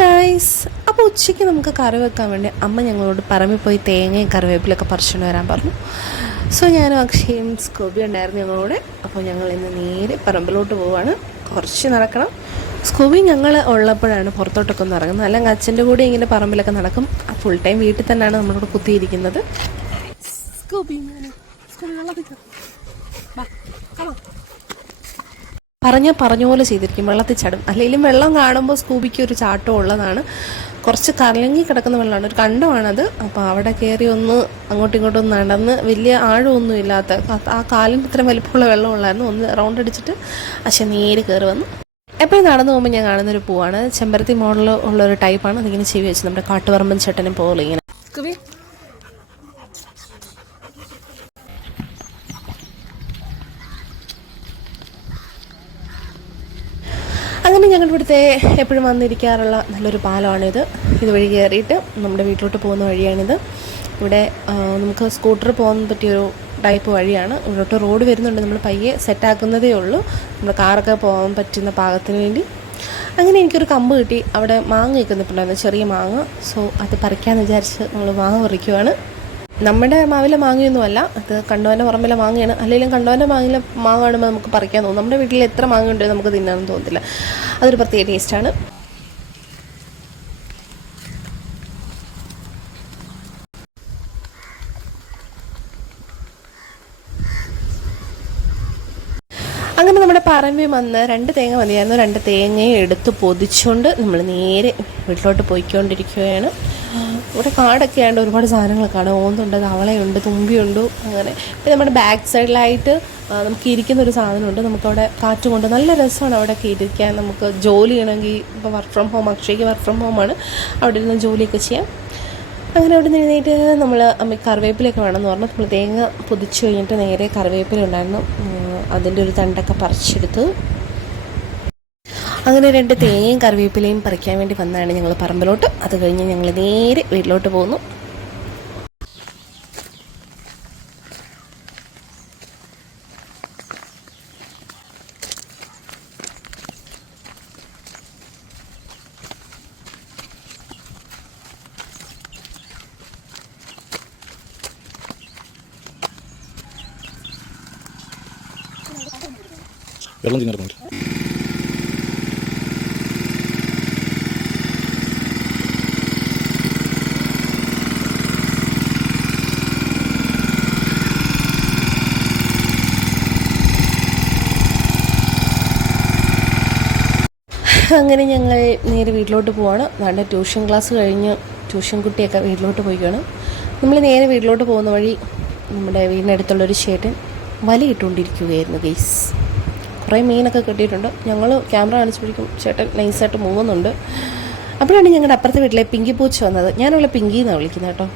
Guys, അപ്പോൾ ഉച്ചയ്ക്ക് നമുക്ക് കറി വെക്കാൻ വേണ്ടി അമ്മ ഞങ്ങളോട് പറമ്പിൽ പോയി തേങ്ങയും കറിവേപ്പിലൊക്കെ പറിച്ചുകൊണ്ട് വരാൻ പറഞ്ഞു. സോ ഞാനും അക്ഷയും സ്കൂബി ഉണ്ടായിരുന്നു ഞങ്ങളോട്. അപ്പോൾ ഞങ്ങൾ ഇന്ന് നേരെ പറമ്പിലോട്ട് പോവുകയാണ്. കുറച്ച് നടക്കണം. സ്കൂബി ഞങ്ങൾ ഉള്ളപ്പോഴാണ് പുറത്തോട്ടൊക്കെ ഒന്ന് ഇറങ്ങുന്നത്. അല്ലെങ്കിൽ അച്ഛൻ്റെ കൂടെ ഇങ്ങനെ പറമ്പിലൊക്കെ നടക്കും. ഫുൾ ടൈം വീട്ടിൽ തന്നെയാണ് നമ്മളോട് കുത്തിയിരിക്കുന്നത്. പറഞ്ഞ പോലെ ചെയ്തിരിക്കും, വെള്ളത്തിൽ ചാടും. അല്ലെങ്കിലും വെള്ളം കാണുമ്പോൾ സ്കൂബിക്ക് ഒരു ചാട്ടം ഉള്ളതാണ്. കുറച്ച് കലങ്ങി കിടക്കുന്ന വെള്ളമാണ്, ഒരു കണ്ടമാണത്. അപ്പോൾ അവിടെ കയറി ഒന്ന് അങ്ങോട്ടും ഇങ്ങോട്ടും നടന്ന് വലിയ ആഴമൊന്നും ഇല്ലാത്ത ആ കാലിൻ്റെ ഇത്രയും വലിപ്പമുള്ള വെള്ളമുള്ളായിരുന്നു. ഒന്ന് റൗണ്ട് അടിച്ചിട്ട് പക്ഷേ നേരെ കയറി വന്നു. എപ്പോഴും നടന്നു പോകുമ്പോൾ ഞാൻ കാണുന്നൊരു പൂവാണ്, ചെമ്പരത്തി മോഡൽ ഉള്ളൊരു ടൈപ്പാണ്. അതിങ്ങനെ ചെവി വെച്ച് നമ്മുടെ കാട്ടുപറമ്പൻ ചേട്ടനും പോലെ ഇങ്ങനെ. അങ്ങനെ ഞങ്ങളുടെ ഇവിടുത്തെ എപ്പോഴും വന്നിരിക്കാറുള്ള നല്ലൊരു പാലമാണിത്. ഇതുവഴി കയറിയിട്ട് നമ്മുടെ വീട്ടിലോട്ട് പോകുന്ന വഴിയാണിത്. ഇവിടെ നമുക്ക് സ്കൂട്ടർ പോകാൻ പറ്റിയൊരു ടൈപ്പ് വഴിയാണ്. ഇവിടോട്ട് റോഡ് വരുന്നുണ്ട്, നമ്മൾ പയ്യെ സെറ്റാക്കുന്നതേ ഉള്ളൂ, നമ്മൾ കാറൊക്കെ പോകാൻ പറ്റുന്ന പാകത്തിന് വേണ്ടി. അങ്ങനെ എനിക്കൊരു കമ്പ് കിട്ടി. അവിടെ മാങ്ങ നിൽക്കുന്നുണ്ടായിരുന്നു, ചെറിയ മാങ്ങ. സോ അത് പറിക്കാമെന്ന് വിചാരിച്ച് നമ്മൾ മാങ്ങ പറിക്കുവാണ്. നമ്മുടെ മാവിലെ മാങ്ങയൊന്നുമല്ല, അത് കണ്ടോൻ്റെ പറമ്പിലെ മാങ്ങയാണ്. അല്ലെങ്കിൽ കണ്ടോൻ്റെ മാങ്ങിലെ മാങ്ങ കാണുമ്പോൾ നമുക്ക് പറിക്കാൻ തോന്നും. നമ്മുടെ വീട്ടിൽ എത്ര മാങ്ങ ഉണ്ടെങ്കിൽ നമുക്ക് തിന്നാനും തോന്നത്തില്ല. അതൊരു പ്രത്യേക ടേസ്റ്റാണ്. അങ്ങനെ നമ്മുടെ പറമ്പിൽ വന്ന് 2 തേങ്ങ മതിയായിരുന്നു. 2 തേങ്ങയും എടുത്ത് പൊതിച്ചുകൊണ്ട് നമ്മൾ നേരെ വീട്ടിലോട്ട് പോയിക്കൊണ്ടിരിക്കുകയാണ്. ഇവിടെ കാടൊക്കെ ആയതുകൊണ്ട് ഒരുപാട് സാധനങ്ങളൊക്കെ കാണും. ഓന്തുണ്ട്, തവളയുണ്ട്, തുമ്പിയുണ്ട്. അങ്ങനെ പിന്നെ നമ്മുടെ ബാക്ക് സൈഡിലായിട്ട് നമുക്ക് ഇരിക്കുന്നൊരു സാധനമുണ്ട്. നമുക്കവിടെ കാറ്റ് കൊണ്ട് നല്ല രസമാണ് അവിടെയൊക്കെ ഇരിക്കാൻ. നമുക്ക് ജോലി ചെയ്യണമെങ്കിൽ ഇപ്പോൾ വർക്ക് ഫ്രം ഹോം, അക്ഷയ്ക്ക് വർക്ക് ഫ്രം ഹോമാണ്, അവിടെ ഇരുന്ന് ജോലിയൊക്കെ ചെയ്യാം. അങ്ങനെ അവിടെ നിന്ന് എഴുന്നേറ്റ് നമ്മൾ കറിവേപ്പിലൊക്കെ വേണമെന്ന് പറഞ്ഞു. നമ്മൾ തേങ്ങ പൊതിച്ച് കഴിഞ്ഞിട്ട് നേരെ കറിവേപ്പില ഉണ്ടായിരുന്നു, അതിൻ്റെ ഒരു തണ്ടൊക്കെ പറിച്ചെടുത്ത് അങ്ങനെ 2 തേങ്ങയും കറിവേപ്പിലയും പറിക്കാൻ വേണ്ടി വന്നതാണ് ഞങ്ങൾ പറമ്പിലോട്ട്. അത് കഴിഞ്ഞ് ഞങ്ങൾ നേരെ വീട്ടിലോട്ട് പോകുന്നു. വെള്ളം തിങ്ങറുന്നുണ്ട്. അങ്ങനെ ഞങ്ങൾ നേരെ വീട്ടിലോട്ട് പോവാണ്. നല്ല ട്യൂഷൻ ക്ലാസ് കഴിഞ്ഞ് ട്യൂഷൻ കുട്ടിയൊക്കെ വീട്ടിലോട്ട് പോയിക്കാണ്. നമ്മൾ നേരെ വീട്ടിലോട്ട് പോകുന്ന വഴി നമ്മുടെ വീടിനടുത്തുള്ളൊരു ചേട്ടൻ വലയിട്ടുകൊണ്ടിരിക്കുകയായിരുന്നു ഗെയ്സ്. കുറേ മീനൊക്കെ കിട്ടിയിട്ടുണ്ട്. ഞങ്ങൾ ക്യാമറ കാണിച്ചപ്പോഴേക്കും ചേട്ടൻ നൈസായിട്ട് മൂന്നുന്നുണ്ട്. അപ്പോഴാണ് ഞങ്ങളുടെ അപ്പുറത്തെ വീട്ടിലെ പിങ്കി പൂച്ച വന്നത്. ഞാനുള്ള പിങ്കി എന്നാണ് വിളിക്കുന്നത് കേട്ടോ.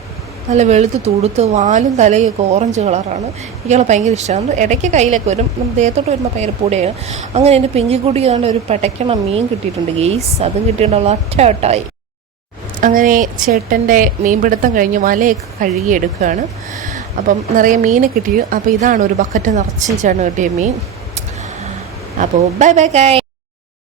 നല്ല വെളുത്ത് തുടുത്ത് വാലും തലയൊക്കെ ഓറഞ്ച് കളറാണ്. എനിക്കവളെ ഭയങ്കര ഇഷ്ടമാണ്. ഇടയ്ക്ക് കയ്യിലൊക്കെ വരും, നമ്മൾ ദേഹത്തോട്ട് വരുമ്പോൾ ഭയങ്കര പൂടെയാണ്. അങ്ങനെ എൻ്റെ പിങ്കി കൂടി കൊണ്ട് ഒരു പടയ്ക്കണ മീൻ കിട്ടിയിട്ടുണ്ട് ഗെയ്സ്. അതും കിട്ടിയിട്ടുള്ള ഒറ്റയായി. അങ്ങനെ ചേട്ടൻ്റെ മീൻപിടുത്തം കഴിഞ്ഞ് വലയൊക്കെ കഴുകിയെടുക്കുകയാണ്. അപ്പം നിറയെ മീൻ കിട്ടി. അപ്പോൾ ഇതാണ് ഒരു ബക്കറ്റ് നിറച്ചും ചേട്ടൻ കിട്ടിയ മീൻ. അപ്പോൾ ബൈ ബൈ ഗൈസ്.